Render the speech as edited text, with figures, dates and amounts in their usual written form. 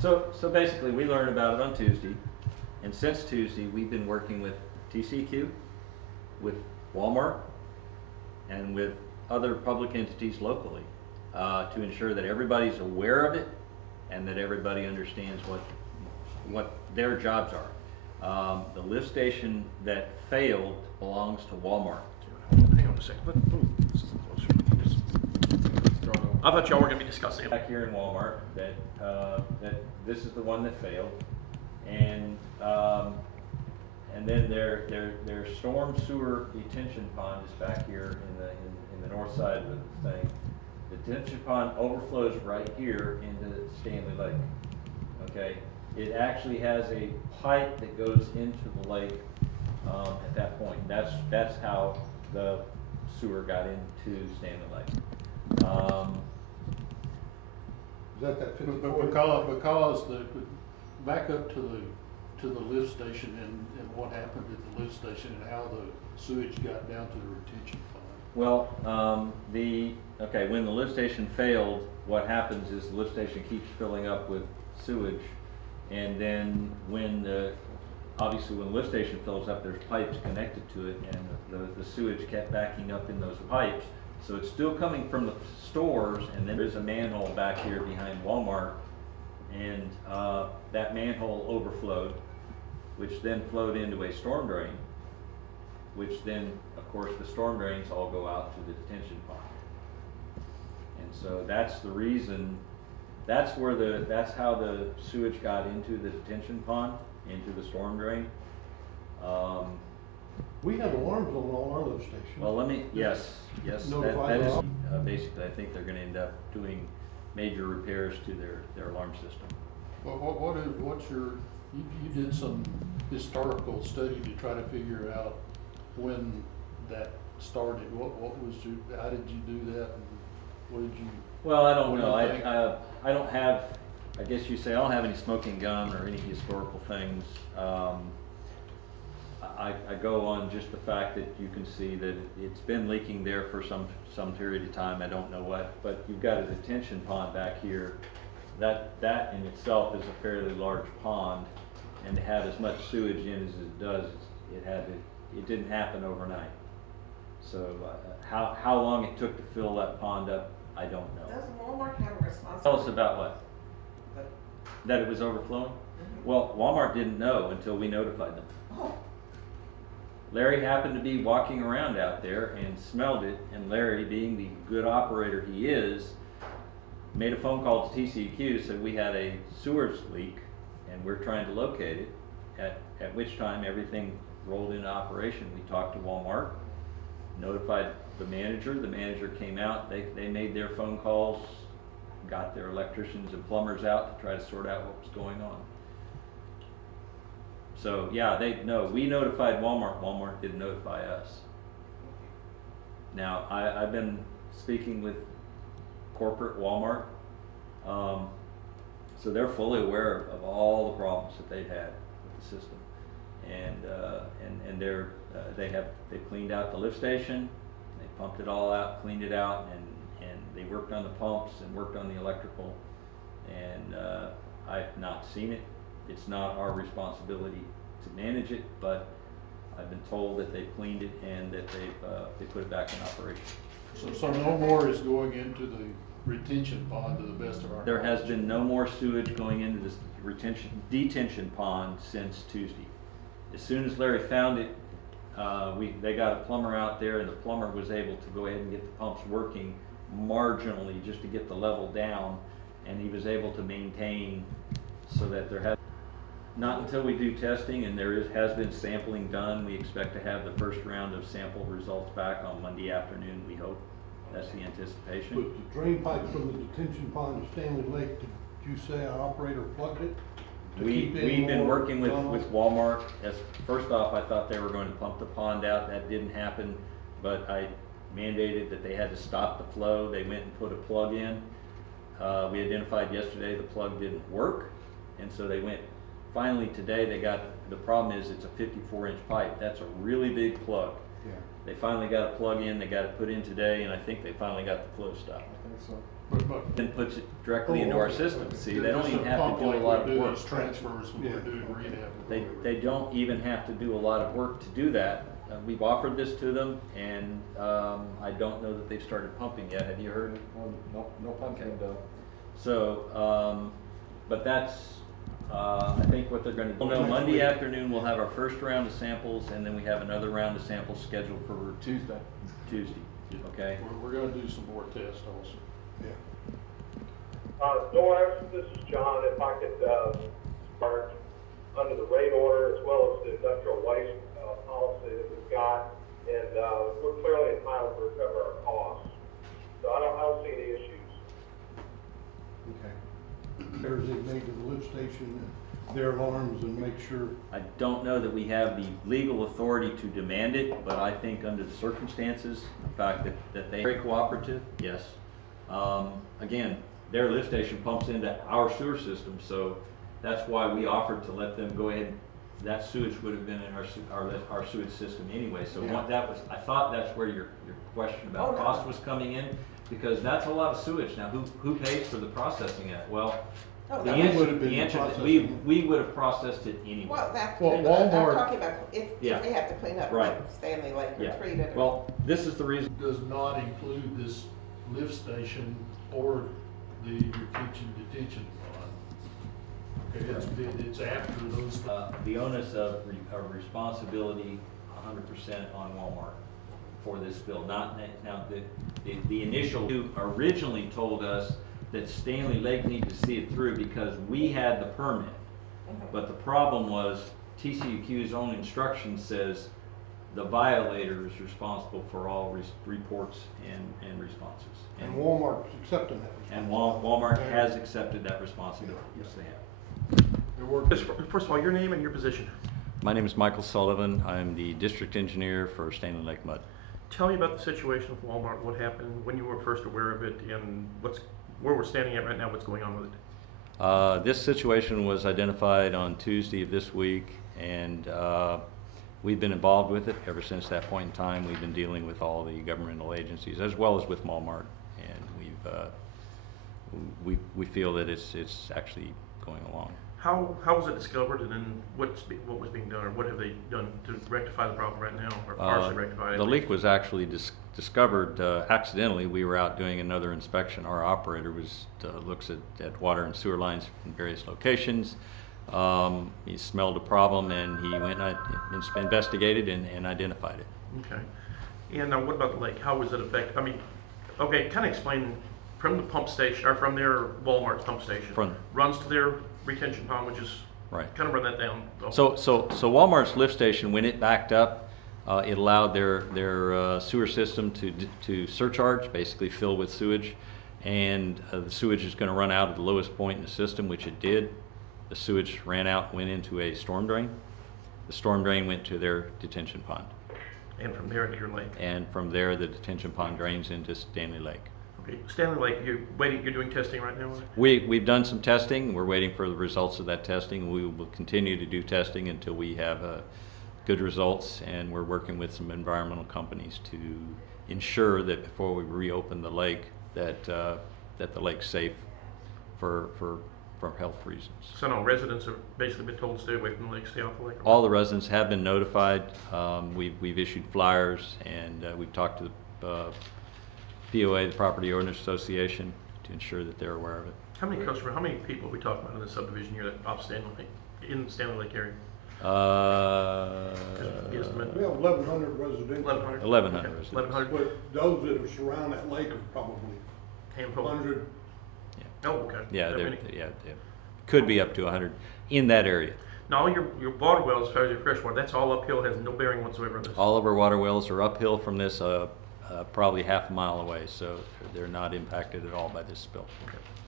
So basically, we learned about it on Tuesday, and since Tuesday, we've been working with TCEQ, with Walmart, and with other public entities locally to ensure that everybody's aware of it and that everybody understands what their jobs are. The lift station that failed belongs to Walmart. Hang on a second. I thought y'all were going to be discussing Back here in Walmart, that this is the one that failed, and then their storm sewer detention pond is back here in the north side of the thing. The detention pond overflows right here into Stanley Lake. Okay, it actually has a pipe that goes into the lake at that point. That's how the sewer got into Stanley Lake. Is that Because back up to the lift station and what happened at the lift station and how the sewage got down to the retention pond. Well, when the lift station failed, what happens is the lift station keeps filling up with sewage, and then obviously when the lift station fills up, there's pipes connected to it, and the sewage kept backing up in those pipes. So it's still coming from the stores, and then there's a manhole back here behind Walmart, and that manhole overflowed, which then flowed into a storm drain, which then, of course, the storm drains all go out to the detention pond. And so that's the reason, that's how the sewage got into the detention pond, into the storm drain. We have alarms on all our lift stations. Well, yes, that is, basically, I think they're gonna end up doing major repairs to their alarm system. Well, you did some historical study to try to figure out when that started. How did you do that? And what did you? Well, I don't know. I don't have, I guess you say, I don't have any smoking gun or any historical things. I go on just the fact that you can see that it's been leaking there for some period of time. I don't know what, but you've got a detention pond back here. That in itself is a fairly large pond, and to have as much sewage in as it does, it didn't happen overnight. So how long it took to fill that pond up, I don't know. Does Walmart have a responsibility? Tell us about what? That it was overflowing? Mm-hmm. Well, Walmart didn't know until we notified them. Oh. Larry happened to be walking around out there and smelled it, and Larry, being the good operator he is, made a phone call to TCEQ, said we had a sewage leak and we're trying to locate it, at which time everything rolled into operation. We talked to Walmart, notified the manager came out, they made their phone calls, got their electricians and plumbers out to try to sort out what was going on. So yeah, we notified Walmart, Walmart didn't notify us. Now, I've been speaking with corporate Walmart, so they're fully aware of all the problems that they've had with the system, and they cleaned out the lift station, they pumped it all out, cleaned it out, and they worked on the pumps and worked on the electrical, and I've not seen it. It's not our responsibility to manage it, but I've been told that they've cleaned it and that they put it back in operation. So no more is going into the retention pond to the best of our knowledge. There has been no more sewage going into this detention pond since Tuesday. As soon as Larry found it, they got a plumber out there, and the plumber was able to go ahead and get the pumps working marginally just to get the level down, and he was able to maintain so that there has not until we do testing, and has been sampling done. We expect to have the first round of sample results back on Monday afternoon, we hope. That's the anticipation. But the drain pipe from the detention pond to Stanley Lake, did you say our operator plugged it? We've been working with Walmart. First off, I thought they were going to pump the pond out. That didn't happen, but I mandated that they had to stop the flow. They went and put a plug in. We identified yesterday the plug didn't work, and so they went. Finally today, the problem is it's a 54-inch pipe. That's a really big plug. Yeah. They finally got a plug in, they got it put in today, and I think they finally got the flow stopped. I think so. But Then puts it directly Oh, into our okay. system. See, they There's don't even a have pump to do a like lot we of do work. as transfers when we're doing rehab. They don't even have to do a lot of work to do that. We've offered this to them, and I don't know that they've started pumping yet. Have you heard? No pumping done. So, but that's, I think what they're gonna do. No, Monday afternoon, we'll have our first round of samples, and then we have another round of samples scheduled for Tuesday. Tuesday, okay? We're gonna do some more tests also. Yeah. Norris, this is John. If I could start under the rate order as well as the industrial waste policy that we've got, and we're clearly entitled to recover our costs. So I don't see any issues. Okay. There's a made to the lift station, their alarms, and make sure. I don't know that we have the legal authority to demand it, but I think under the circumstances, the fact that they are very cooperative, yes. Again, their lift station pumps into our sewer system, so that's why we offered to let them go ahead. That sewage would have been in our sewage system anyway, so Yeah. what that was, I thought that's where your question about Oh, no. cost was coming in, because that's a lot of sewage. Now, who pays for the processing of it? Well, Oh, the no. would answer, have been the answer, processing. we would have processed it anyway. Well, that's, Well, I'm Walmart- talking about if Yeah. they have to clean up Right. like Stanley Lake or Yeah. treat it. Well, this is the reason. Does not include this lift station or the retention detention pond. Okay, it's after those. The onus of responsibility 100% on Walmart for this spill. Not, now, the initial, who originally told us that Stanley Lake needed to see it through because we had the permit. But the problem was TCUQ's own instruction says the violator is responsible for all reports and responses. And Walmart's accepting that. And Walmart has accepted that responsibility. Yes, they have. They're working. First of all, your name and your position. My name is Michael Sullivan. I'm the district engineer for Stanley Lake Mud. Tell me about the situation with Walmart, what happened, when you were first aware of it, and where we're standing at right now, what's going on with it? This situation was identified on Tuesday of this week, and we've been involved with it ever since that point in time. We've been dealing with all the governmental agencies as well as with Walmart, and we feel that it's actually going along. How was it discovered, and then what was being done, or what have they done to rectify the problem right now, or partially rectify it? The leak was actually discovered accidentally. We were out doing another inspection. Our operator looks at water and sewer lines in various locations. He smelled a problem, and he went and investigated and identified it. Okay. And what about the lake? How was it affected? I mean, okay, kind of explain from the pump station, or from their Walmart pump station, runs to their retention pond, which is, right. Kind of run that down. So Walmart's lift station, when it backed up, it allowed their sewer system to surcharge, basically fill with sewage, and the sewage is going to run out at the lowest point in the system, which it did. The sewage ran out, went into a storm drain. The storm drain went to their detention pond. And from there into your lake. And from there, the detention pond drains into Stanley Lake. Okay, Stanley Lake, you're doing testing right now? We've done some testing. We're waiting for the results of that testing. We will continue to do testing until we have good results, and we're working with some environmental companies to ensure that before we reopen the lake, that the lake's safe for health reasons. So no, residents have basically been told to stay away from the lake, stay off the lake? All the residents have been notified. We've issued flyers, and we've talked to the POA, the Property Owners Association, to ensure that they're aware of it. How many people are we talking about in this subdivision here off Stanley Lake, in the Stanley Lake area? We have 1,100 residential. 1,100? 1,100 Okay, residents. 1,100? But those that are surround that lake are probably Handful? 100. Oh, okay. Yeah, That there many? could be up to 100 in that area. Now, all your water wells, as far as your fresh water, that's all uphill, has no bearing whatsoever on this? All of our water wells are uphill from this, probably half a mile away, so they're not impacted at all by this spill. Okay.